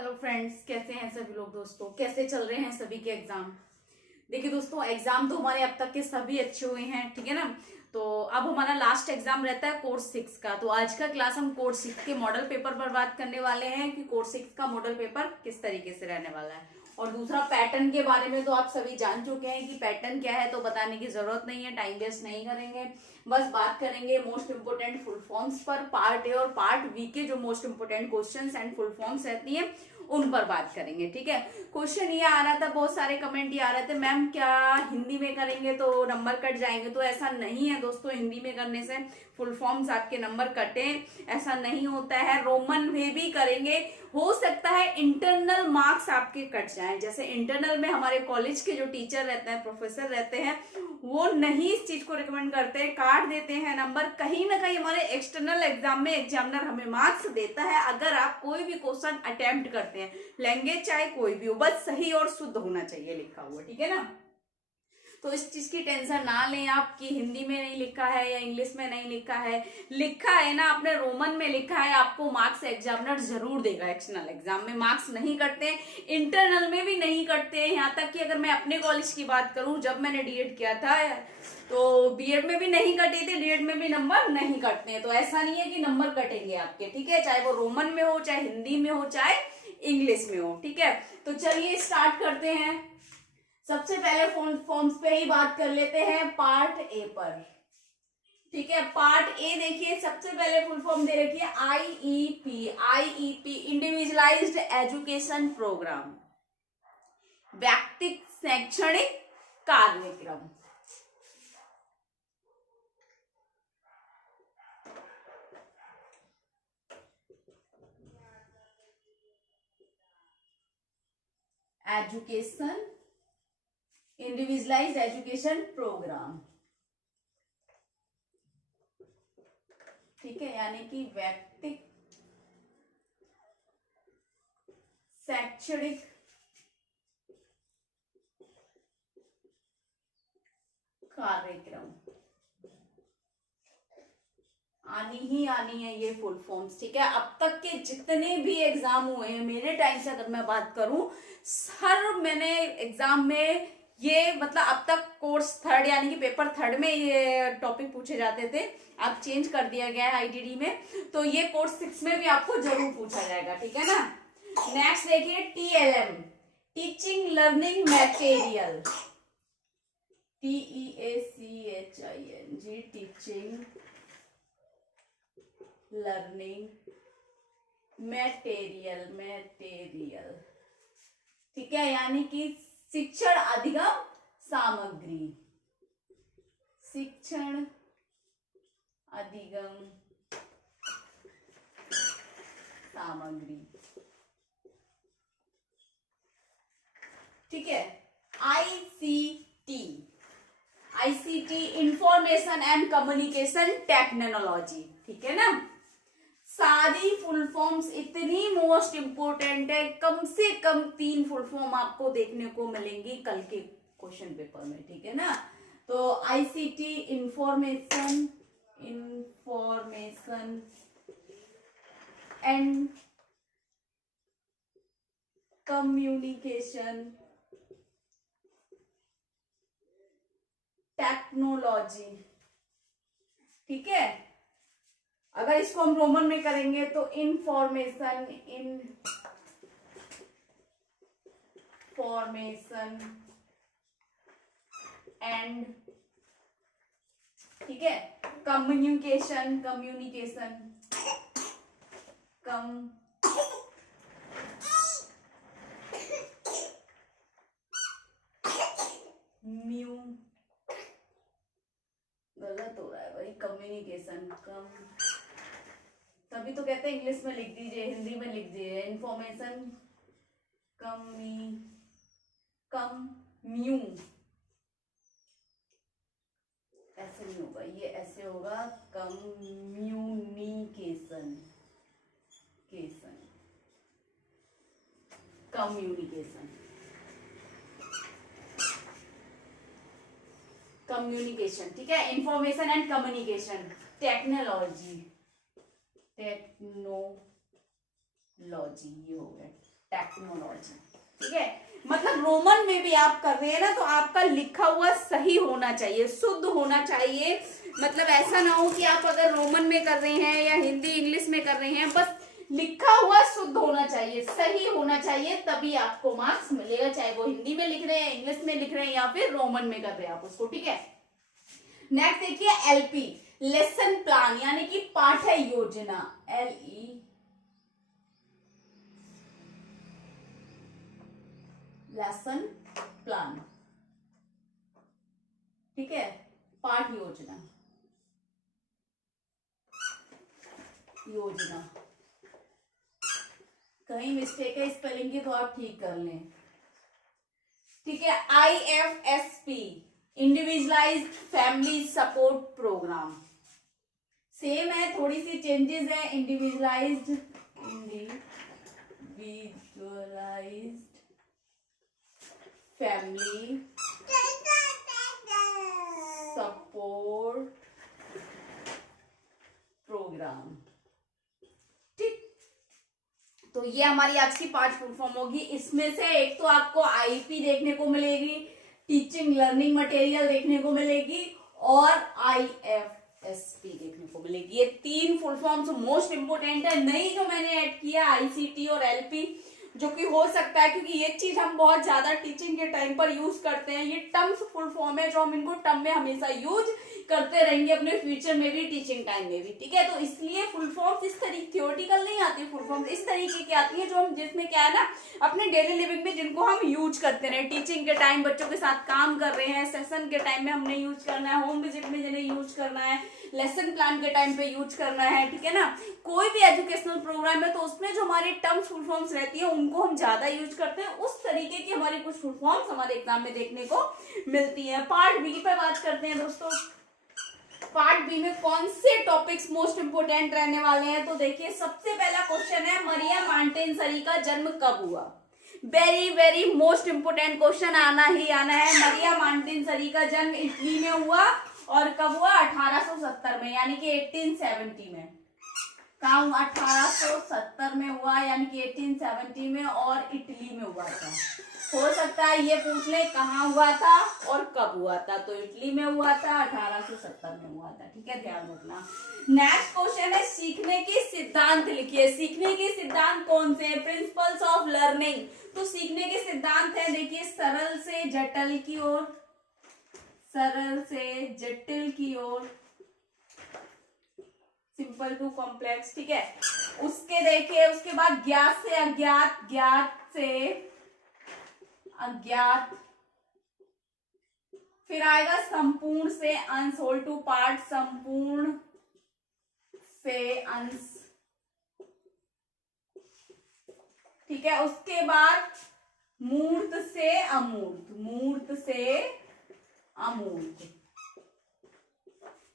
Hello friends, कैसे हैं सभी लोग। दोस्तों, कैसे चल रहे हैं सभी के एग्जाम। देखिए दोस्तों, एग्जाम तो हमारे अब तक के सभी अच्छे हुए हैं, ठीक है ना। तो अब हमारा लास्ट एग्जाम रहता है कोर्स 6 का। तो आज का क्लास हम कोर्स 6 के मॉडल पेपर पर बात करने वाले हैं कि कोर्स 6 का मॉडल पेपर किस तरीके से रहने वाला है। और दूसरा, पैटर्न के बारे में तो आप सभी जान चुके हैं कि पैटर्न क्या है, तो बताने की जरूरत नहीं है, टाइम वेस्ट नहीं करेंगे। बस बात करेंगे मोस्ट इंपोर्टेंट फुल फॉर्म्स पर। पार्ट ए और पार्ट बी के जो most important questions and full forms रहती हैं उन पर बात करेंगे, ठीक है। क्वेश्चन ये आ रहा था, बहुत सारे कमेंट ये आ रहे थे, मैम क्या हिंदी में करेंगे तो नंबर कट जाएंगे। तो ऐसा नहीं है दोस्तों, हिंदी में करने से फुल फॉर्म्स आपके नंबर कटे, ऐसा नहीं होता है। रोमन में भी करेंगे, हो सकता है इंटरनल मार्क्स आपके कट जाएं। जैसे इंटरनल में हमारे कॉलेज के जो टीचर रहते हैं, प्रोफेसर रहते हैं, वो नहीं इस चीज को रिकमेंड करते, काट देते हैं नंबर। कहीं ना कहीं हमारे एक्सटर्नल एग्जाम में एग्जामिनर हमें मार्क्स देता है अगर आप कोई भी क्वेश्चन अटेम्प्ट करते हैं, लैंग्वेज चाहे कोई भी हो, बस सही और शुद्ध होना चाहिए लिखा हुआ, ठीक है ना। तो इस चीज की टेंशन ना लें आप कि हिंदी में नहीं लिखा है या इंग्लिश में नहीं लिखा है। लिखा है ना, आपने रोमन में लिखा है, आपको मार्क्स एग्जामिनर जरूर देगा। एक्सटर्नल एग्जाम में मार्क्स नहीं कटते, इंटरनल में भी नहीं कटते। यहाँ तक कि अगर मैं अपने कॉलेज की बात करूं, जब मैंने डीएड किया था तो बीएड में भी नहीं कटे थे, डीएड में भी नंबर नहीं कटते हैं। तो ऐसा नहीं है कि नंबर कटेंगे आपके, ठीक है, चाहे वो रोमन में हो, चाहे हिंदी में हो, चाहे इंग्लिश में हो, ठीक है। तो चलिए स्टार्ट करते हैं। सबसे पहले फॉर्म्स पे ही बात कर लेते हैं, पार्ट ए पर, ठीक है। पार्ट ए देखिए, सबसे पहले फुल फॉर्म दे रखी है IEP. IEP individualised education programme, व्यक्तिगत शैक्षणिक कार्यक्रम। एजुकेशन, इंडिविजुअलाइज्ड एजुकेशन प्रोग्राम, ठीक है, यानी कि व्यक्तिगत शैक्षणिक कार्यक्रम। आनी है ये फुल फॉर्म्स, ठीक है। अब तक के जितने भी एग्जाम हुए हैं मेरे टाइम से अगर मैं बात करूं, हर मैंने एग्जाम में ये मतलब अब तक कोर्स थर्ड यानी कि पेपर थर्ड में ये टॉपिक पूछे जाते थे। अब चेंज कर दिया गया है आईटीडी में, तो ये कोर्स 6 में भी आपको जरूर पूछा जाएगा, ठीक है ना। नेक्स्ट देखिए, TLM, teaching learning material, TEACHING, teaching learning material, ठीक है, यानी कि शिक्षण अधिगम सामग्री, शिक्षण अधिगम सामग्री, ठीक है। ICT information and communication technology, ठीक है ना। सारी फुल फॉर्म्स इतनी मोस्ट इंपोर्टेंट है, कम से कम 3 फुल फॉर्म आपको देखने को मिलेंगी कल के क्वेश्चन पेपर में, ठीक है ना। तो ICT information and communication technology, ठीक है। अगर इसको हम रोमन में करेंगे तो इंफॉर्मेशन एंड, ठीक है, कम्युनिकेशन गलत हो रहा है भाई, कम्युनिकेशन तभी तो कहते हैं इंग्लिश में लिख दीजिए, हिंदी में लिख दीजिए। इंफॉर्मेशन कम्यू, ऐसे नहीं होगा, ये ऐसे होगा, कम्युनिकेशन कम्युनिकेशन, ठीक है। इंफॉर्मेशन एंड कम्युनिकेशन टेक्नोलॉजी, ये हो गया, टेक्नोलॉजी, ठीक है। मतलब रोमन में भी आप कर रहे हैं ना, तो आपका लिखा हुआ सही होना चाहिए, शुद्ध होना चाहिए। मतलब ऐसा ना हो कि आप अगर रोमन में कर रहे हैं या हिंदी इंग्लिश में कर रहे हैं, बस लिखा हुआ शुद्ध होना चाहिए, सही होना चाहिए, तभी आपको मार्क्स मिलेगा, चाहे वो हिंदी में लिख रहे हैं, इंग्लिश में लिख रहे हैं या फिर रोमन में कर रहे हैं आप उसको, ठीक है। नेक्स्ट देखिए एलपी, लेसन प्लान यानी कि पाठ्य योजना, LE लेसन प्लान, ठीक है, पाठ योजना, योजना। कहीं मिस्टेक है स्पेलिंग की तो आप ठीक कर लें, ठीक है। IFSP, individualised family support programme, same है, थोड़ी सी चेंजेस है। इंडिविजुअलाइज्ड फैमिली सपोर्ट प्रोग्राम, ठीक। तो ये हमारी आज की 5 फुल फॉर्म होगी। इसमें से एक तो आपको आईपी देखने को मिलेगी, टीचिंग लर्निंग मटेरियल देखने को मिलेगी और IFSP देखने को मिलेगी। ये 3 फुल फॉर्म्स मोस्ट इंपोर्टेंट है। नई जो मैंने ऐड किया ICT और LP, जो कि हो सकता है क्योंकि ये चीज हम बहुत ज्यादा टीचिंग के टाइम पर यूज करते हैं। ये टर्म्स फुल फॉर्म है जो हम इनको टर्म में हमेशा यूज करते रहेंगे अपने फ्यूचर में भी, टीचिंग टाइम में भी, ठीक है। तो इसलिए फुल फॉर्म्स इस तरीके थियोरेटिकल नहीं आती, फुल फॉर्म्स इस तरीके की आती है जो हम, जिसमें क्या है ना, अपने डेली लिविंग में जिनको हम यूज करते रहे, टीचिंग के टाइम बच्चों के साथ काम कर रहे हैं, सेशन के टाइम में हमने यूज करना है, होम विजिट में जिन्हें यूज करना है, लेसन प्लान के टाइम पे यूज करना है, ठीक है ना। कोई भी एजुकेशनल प्रोग्राम है तो उसमें जो हमारे टर्म्स फुल फॉर्म्स रहती है उनको हम ज्यादा यूज करते हैं। उस तरीके की हमारी कुछ फुल फॉर्म्स हमारे एग्जाम में देखने को मिलती है। पार्ट बी पे बात करते हैं दोस्तों। पार्ट बी में कौन से टॉपिक्स मोस्ट इंपोर्टेंट रहने वाले हैं, तो देखिए सबसे पहला क्वेश्चन है मरिया मॉन्टेसरी का जन्म कब हुआ। Very very most important question आना ही आना है। मरिया मॉन्टेसरी का जन्म इटली में हुआ और कब हुआ, 1870 में, यानी कि 1870 में। कहाँ हुआ, 1870 में हुआ, यानी कि 1870 में, और इटली में हुआ था। हो सकता है ये पूछ ले कहाँ हुआ था और कब हुआ था, तो इटली में हुआ था, 1870 में हुआ था, ठीक है, ध्यान रखना। नेक्स्ट क्वेश्चन है सीखने के सिद्धांत लिखिए। सीखने के सिद्धांत कौन से हैं, प्रिंसिपल्स ऑफ लर्निंग। तो सीखने के सिद्धांत है, देखिए, सरल से जटिल की ओर, सरल से जटिल की ओर, सिंपल टू कॉम्प्लेक्स, ठीक है। उसके देखिए, उसके बाद ज्ञात से अज्ञात, ज्ञात से अज्ञात, फिर आएगा संपूर्ण से अंश, होल टू पार्ट, संपूर्ण से अंश, ठीक है। उसके बाद मूर्त से अमूर्त, मूर्त से अमूर्त।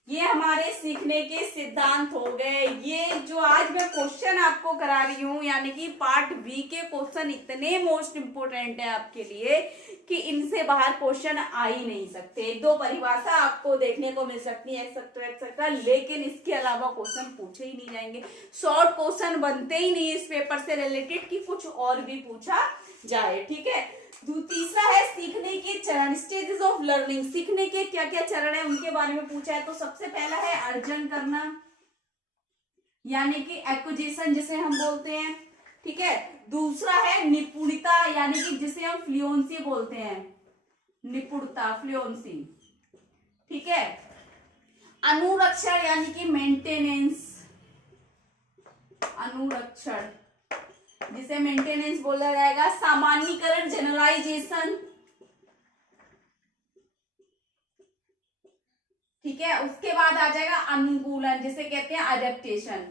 ये हमारे सीखने के सिद्धांत हो गए। ये जो आज मैं क्वेश्चन आपको करा रही हूं, यानी कि पार्ट बी के क्वेश्चन इतने मोस्ट इंपोर्टेंट है आपके लिए कि इनसे बाहर क्वेश्चन आ ही नहीं सकते। 2 परिभाषा आपको देखने को मिल सकती है, एक्सेट्रा एक्सेट्रा, लेकिन इसके अलावा क्वेश्चन पूछे ही नहीं जाएंगे। शॉर्ट क्वेश्चन बनते ही नहीं इस पेपर से रिलेटेड कि कुछ और भी पूछा जाए, ठीक है। तीसरा है सीखने के चरण, स्टेजेस ऑफ लर्निंग। सीखने के क्या क्या चरण है उनके बारे में पूछा है। तो सबसे पहला है अर्जन करना, यानी कि एक्विजिशन जिसे हम बोलते हैं, ठीक है। दूसरा है निपुणता, यानी कि जिसे हम फ्लुएंसी बोलते हैं, निपुणता, फ्लुएंसी, ठीक है। अनुरक्षण यानी कि मेंटेनेंस, अनुरक्षण जिसे मेंटेनेंस बोला जाएगा। सामान्यीकरण, जनरलाइजेशन, ठीक है। उसके बाद आ जाएगा अनुकूलन, जिसे कहते हैं अडेप्टेशन,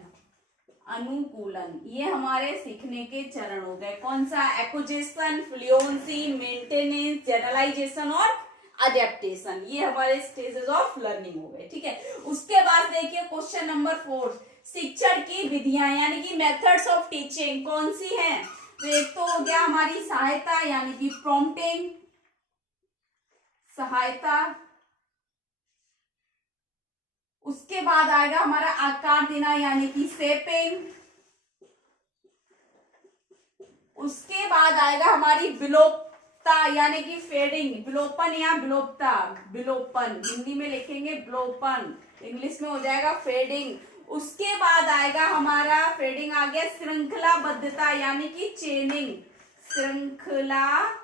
अनुकूलन। ये हमारे सीखने के चरण हो गए। कौन सा, एक्विजिशन, फ्लुएंसी, मेंटेनेंस, जनरलाइजेशन और अडेप्टेशन। ये हमारे स्टेजेस ऑफ लर्निंग हो गए, ठीक है। उसके बाद देखिए क्वेश्चन नंबर 4, शिक्षण की विधियां यानी कि मेथड्स ऑफ टीचिंग कौन सी हैं। तो एक तो हो गया हमारी सहायता, यानी कि प्रॉम्प्टिंग, सहायता। उसके बाद आएगा हमारा आकार देना, यानी कि शेपिंग। उसके बाद आएगा हमारी विलोपता यानी कि फेडिंग, विलोपन या विलोपता, विलोपन हिंदी में लिखेंगे विलोपन, इंग्लिश में हो जाएगा फेडिंग। उसके बाद आएगा हमारा फेडिंग आ गया श्रृंखलाबद्धता यानी कि चेनिंग, श्रृंखलाबद्धता,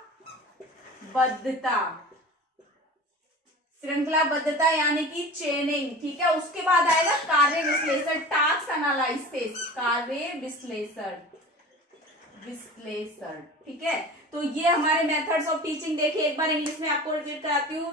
श्रृंखलाबद्धता यानी कि चेनिंग, ठीक है। उसके बाद आएगा कार्य विश्लेषण, टास्क एनालिसिस, कार्य विश्लेषण, विश्लेषण, ठीक है। तो ये हमारे मेथड्स ऑफ टीचिंग देखिए, एक बार इंग्लिश में आपको रिपीट कराती हूँ,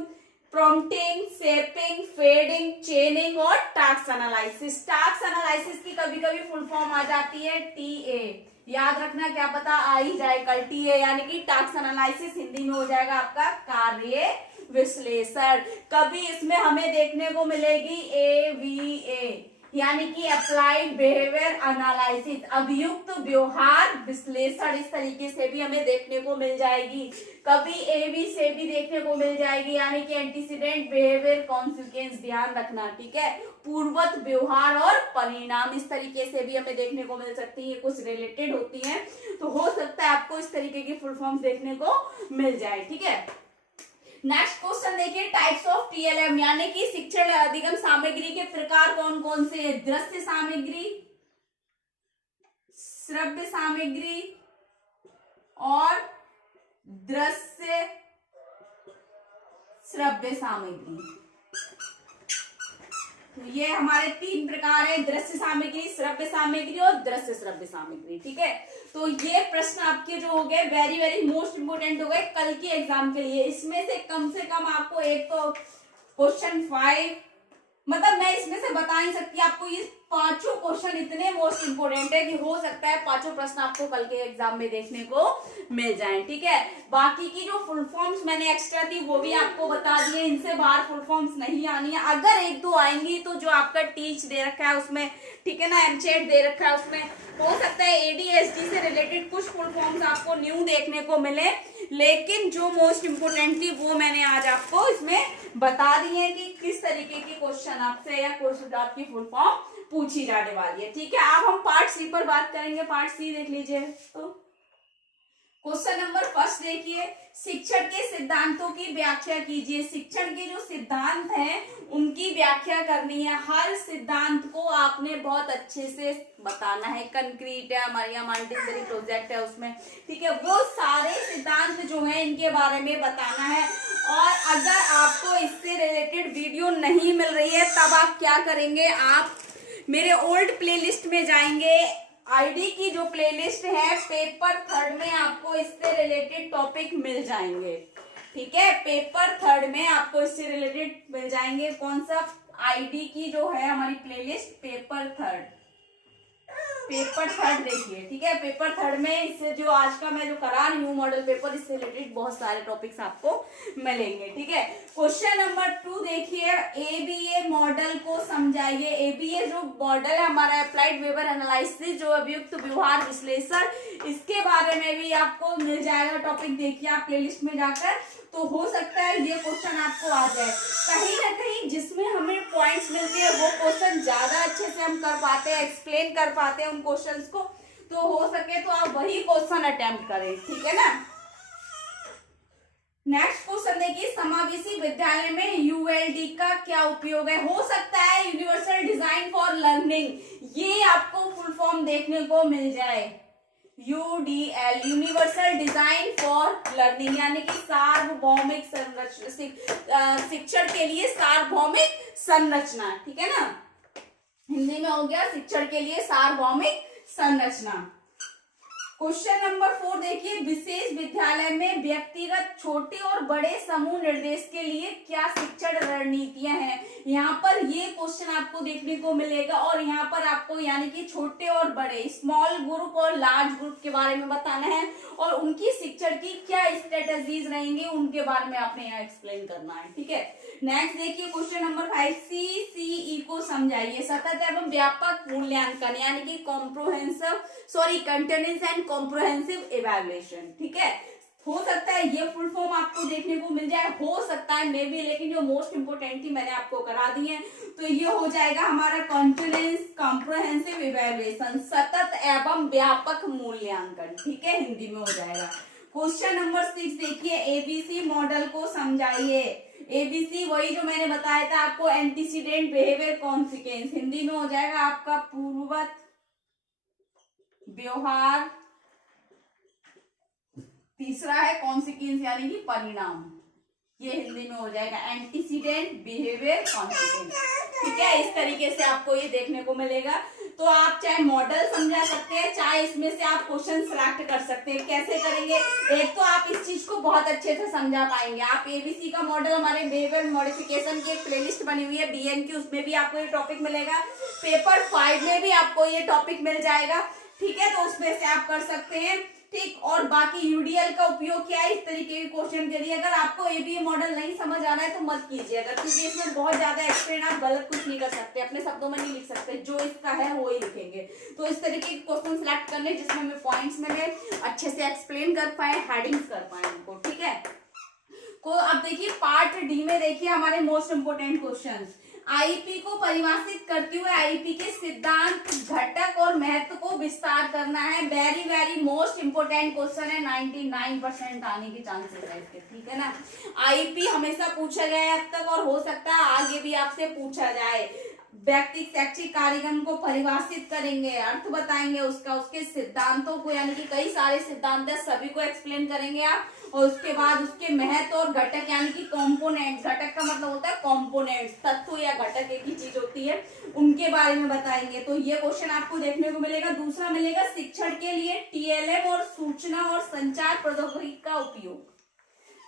प्रॉम्प्टिंग, शेपिंग, फेडिंग, चेनिंग और टास्क एनालिसिस। टास्क एनालिसिस की कभी कभी फुल फॉर्म आ जाती है टीए, याद रखना, क्या पता आ ही जाए कल, टीए यानी कि टास्क एनालिसिस हिंदी में हो जाएगा आपका कार्य विश्लेषण। कभी इसमें हमें देखने को मिलेगी एवीए यानी कि अप्लाइड बिहेवियर एनालिसिस, अभियुक्त व्यवहार विश्लेषण, इस तरीके से भी हमें देखने को मिल जाएगी। कभी एबी से भी देखने को मिल जाएगी यानी कि एंटीसीडेंट बिहेवियर कॉन्सिक्वेंस, ध्यान रखना, ठीक है, पूर्वत व्यवहार और परिणाम, इस तरीके से भी हमें देखने को मिल सकती है, कुछ रिलेटेड होती हैं, तो हो सकता है आपको इस तरीके की फुल फॉर्म देखने को मिल जाए, ठीक है। नेक्स्ट क्वेश्चन देखिए, टाइप्स ऑफ टीएलएम यानी कि शिक्षण अधिगम सामग्री के प्रकार कौन कौन से हैं? दृश्य सामग्री, श्रव्य सामग्री और दृश्य श्रव्य सामग्री। तो ये हमारे तीन प्रकार है, दृश्य सामग्री, श्रव्य सामग्री और दृश्य श्रव्य सामग्री, ठीक है। तो ये प्रश्न आपके जो हो गए वेरी वेरी मोस्ट इंपोर्टेंट हो गए कल के एग्जाम के लिए। इसमें से कम आपको एक तो क्वेश्चन 5, मतलब मैं इसमें से बता नहीं सकती आपको, ये पांचों क्वेश्चन इतने मोस्ट इंपोर्टेंट है कि हो सकता है पांचों प्रश्न आपको कल के एग्जाम में देखने को मिल जाएं, ठीक है। बाकी की जो फुल फॉर्म्स मैंने एक्स्ट्रा थी वो भी आपको बता दिए, इनसे बाहर फुल फॉर्म्स नहीं आनी है। अगर एक दो आएंगी तो जो आपका टीच दे रखा है उसमें, ठीक है ना, एमचेट दे रखा है उसमें हो सकता है एडीएसडी से रिलेटेड कुछ फुल फॉर्म्स आपको न्यू देखने को मिले, लेकिन जो मोस्ट इंपोर्टेंट थी वो मैंने आज आपको इसमें बता दी है कि किस तरीके के क्वेश्चन आपसे या क्वेश्चन आपकी फुल फॉर्म पूछी जाने वाली है, ठीक है। अब हम पार्ट सी पर बात करेंगे, पार्ट सी देख लीजिए। तो क्वेश्चन नंबर फर्स्ट देखिए, शिक्षण के सिद्धांतों की व्याख्या कीजिए। शिक्षण के जो सिद्धांत हैं उनकी व्याख्या करनी है, हर सिद्धांत को आपने बहुत अच्छे से बताना है। कंक्रीट है हमारे यहाँ मॉन्टेसरी प्रोजेक्ट है उसमें, ठीक है, वो सारे सिद्धांत जो है इनके बारे में बताना है। और अगर आपको इससे रिलेटेड वीडियो नहीं मिल रही है तब आप क्या करेंगे, आप मेरे ओल्ड प्लेलिस्ट में जाएंगे, आईडी की जो प्लेलिस्ट है पेपर थर्ड में आपको इससे रिलेटेड टॉपिक मिल जाएंगे, ठीक है। पेपर थर्ड में आपको इससे रिलेटेड मिल जाएंगे, कौन सा, आईडी की जो है हमारी playlist paper third, paper third देखिए, ठीक है। पेपर थर्ड में इससे जो आज का मैं जो करा रही हूँ मॉडल पेपर, इससे रिलेटेड बहुत सारे टॉपिक्स आपको मिलेंगे, ठीक है। क्वेश्चन नंबर 2 देखिए, एबीए मॉडल को समझाइए। एबीए जो मॉडल है हमारा अप्लाइड बिहेवियर एनालिसिस, जो अभियुक्त व्यवहार विश्लेषण, इसके बारे में भी आपको मिल जाएगा टॉपिक, देखिए आप प्लेलिस्ट में जाकर, तो हो सकता है ये क्वेश्चन आपको आ जाए। कहीं ना कहीं जिसमें हमें पॉइंट्स मिलती है वो क्वेश्चन ज्यादा अच्छे से हम कर पाते हैं, एक्सप्लेन कर पाते हैं उन क्वेश्चंस को, तो हो सके तो आप वही क्वेश्चन अटेम्प्ट करें, ठीक है ना। नेक्स्ट क्वेश्चन देखिए, समावेशी विद्यालय में यूएलडी का क्या उपयोग है। हो सकता है यूनिवर्सल डिजाइन फॉर लर्निंग, ये आपको फुल फॉर्म देखने को मिल जाए, UDL, universal design for learning, यानी कि सार्वभौमिक संरचना, शिक्षण के लिए सार्वभौमिक संरचना, ठीक है ना, हिंदी में हो गया शिक्षण के लिए सार्वभौमिक संरचना। क्वेश्चन नंबर 4 देखिए, विशेष विद्यालय में व्यक्तिगत छोटे और बड़े समूह निर्देश के लिए क्या शिक्षण रणनीतियां हैं। यहाँ पर ये क्वेश्चन आपको देखने को मिलेगा और यहाँ पर आपको यानी कि छोटे और बड़े, स्मॉल ग्रुप और लार्ज ग्रुप के बारे में बताना है और उनकी शिक्षण की क्या स्ट्रेटेजीज रहेंगे उनके बारे में आपने यहाँ एक्सप्लेन करना है, ठीक है। नेक्स्ट देखिए क्वेश्चन नंबर 5, सीसीई को समझाइए। सतत एवं व्यापक मूल्यांकन यानी कि कंटिन्यूअस एंड कॉम्प्रिहेंसिव इवैल्यूएशन, ठीक है। हो सकता है ये फुल फॉर्म आपको देखने को मिल जाए, हो सकता है मे बी, लेकिन जो मोस्ट इंपोर्टेंट थी मैंने आपको करा दी है। तो ये हो जाएगा हमारा कॉन्टिन्यूअस कॉम्प्रिहेंसिव इवैल्यूएशन, सतत एवं व्यापक मूल्यांकन, ठीक है, हिंदी में हो जाएगा। क्वेश्चन नंबर 6 देखिए, एबीसी मॉडल को समझाइए। एबीसी वही जो मैंने बताया था आपको, एंटीसीडेंट बिहेवियर कॉन्सिक्वेंस, हिंदी में हो जाएगा आपका पूर्ववत व्यवहार, तीसरा है कॉन्सिक्वेंस यानी कि परिणाम, ये हिंदी में हो जाएगा एंटीसीडेंट बिहेवियर कॉन्सिक्वेंस, ठीक है। इस तरीके से आपको ये देखने को मिलेगा। तो आप चाहे मॉडल समझा सकते हैं, चाहे इसमें से आप क्वेश्चन सिलेक्ट कर सकते हैं। कैसे करेंगे, एक तो आप इस चीज को बहुत अच्छे से समझा पाएंगे। आप एबीसी का मॉडल, हमारे बिहेवियर मॉडिफिकेशन की एक प्लेलिस्ट बनी हुई है बीएन की, उसमें भी आपको ये टॉपिक मिलेगा। पेपर 5 में भी आपको ये टॉपिक मिल जाएगा, ठीक है, तो उसमें से आप कर सकते हैं, ठीक। और बाकी यूडीएल का उपयोग क्या है, इस तरीके के क्वेश्चन के लिए। अगर आपको एबीए मॉडल नहीं समझ आ रहा है तो मत कीजिए, अगर क्योंकि इसमें बहुत ज्यादा एक्सप्लेन आप गलत कुछ नहीं कर सकते, अपने शब्दों में नहीं लिख सकते, जो इसका है वो ही लिखेंगे। तो इस तरीके के क्वेश्चन सिलेक्ट करने जिसमें हमें पॉइंट्स मिले, अच्छे से एक्सप्लेन कर पाए, हेडिंग्स कर पाए उनको, ठीक है। को अब देखिए पार्ट डी में देखिए हमारे मोस्ट इंपोर्टेंट क्वेश्चंस। आईपी को परिभाषित करते हुए आईपी के सिद्धांत, घटक और महत्व को विस्तार करना है। Very very most important question है, 99% आने के चांसेस है इसके, ठीक है ना। आईपी हमेशा पूछा गया है अब तक और हो सकता है आगे भी आपसे पूछा जाए। व्यक्तिगत शैक्षिक कार्यक्रम को परिभाषित करेंगे, अर्थ बताएंगे उसका, उसके सिद्धांतों को, यानी कि कई सारे सिद्धांत है सभी को एक्सप्लेन करेंगे आप, और उसके बाद उसके महत्व और घटक यानी कि कंपोनेंट्स, घटक का मतलब होता है कंपोनेंट्स, तत्व या घटक एक ही चीज होती है, उनके बारे में बताएंगे। तो ये क्वेश्चन आपको देखने को मिलेगा। दूसरा मिलेगा शिक्षण के लिए टीएलएम और सूचना और संचार प्रौद्योगिकी का उपयोग,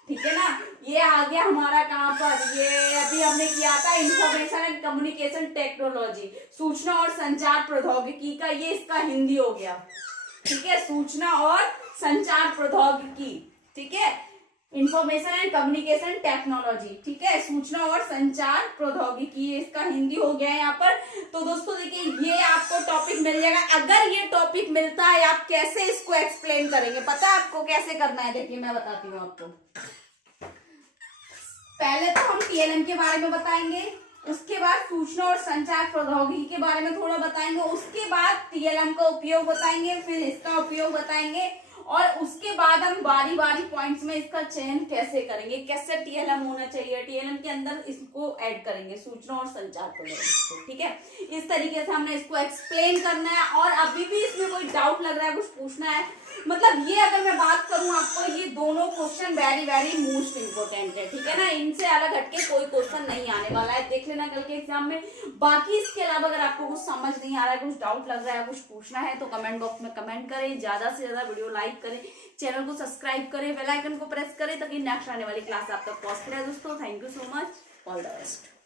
ठीक है ना। ये आ गया हमारा कहां पर, ये अभी हमने किया था इंफॉर्मेशन एंड कम्युनिकेशन टेक्नोलॉजी, सूचना और संचार प्रौद्योगिकी का, ये इसका हिंदी हो गया, ठीक है, सूचना और संचार प्रौद्योगिकी, ठीक है, इंफॉर्मेशन एंड कम्युनिकेशन टेक्नोलॉजी, ठीक है, सूचना और संचार प्रौद्योगिकी, इसका हिंदी हो गया है यहाँ पर। तो दोस्तों देखिए ये आपको टॉपिक मिल जाएगा। अगर ये टॉपिक मिलता है आप कैसे इसको एक्सप्लेन करेंगे, पता है आपको कैसे करना है, देखिए मैं बताती हूँ आपको। पहले तो हम टीएलएम के बारे में बताएंगे, उसके बाद सूचना और संचार प्रौद्योगिकी के बारे में थोड़ा बताएंगे, उसके बाद टीएलएम का उपयोग बताएंगे, फिर इसका उपयोग बताएंगे, और उसके बाद हम बारी बारी पॉइंट्स में इसका चयन कैसे करेंगे, कैसे टीएलएम होना चाहिए, टीएलएम के अंदर इसको ऐड करेंगे, सूचना और संचार प्रौद्योगिकी, ठीक है। इस तरीके से हमने इसको एक्सप्लेन करना है। और अभी भी इसमें कोई डाउट लग रहा है, कुछ पूछना है, मतलब ये अगर मैं बात करूं आपको, ये दोनों question very very most important है, ठीक है ना, इनसे अलग हटके कोई क्वेश्चन नहीं आने वाला है, देख लेना कल के एग्जाम में। बाकी इसके अलावा अगर आपको कुछ समझ नहीं आ रहा है, कुछ डाउट लग रहा है, कुछ पूछना है तो कमेंट बॉक्स में कमेंट करें, ज्यादा से ज्यादा वीडियो लाइक करें, चैनल को सब्सक्राइब करें, बेल आइकन को प्रेस करें ताकि नेक्स्ट आने वाली क्लास आप तक पहुंच रहे। दोस्तों thank you so much, all the best.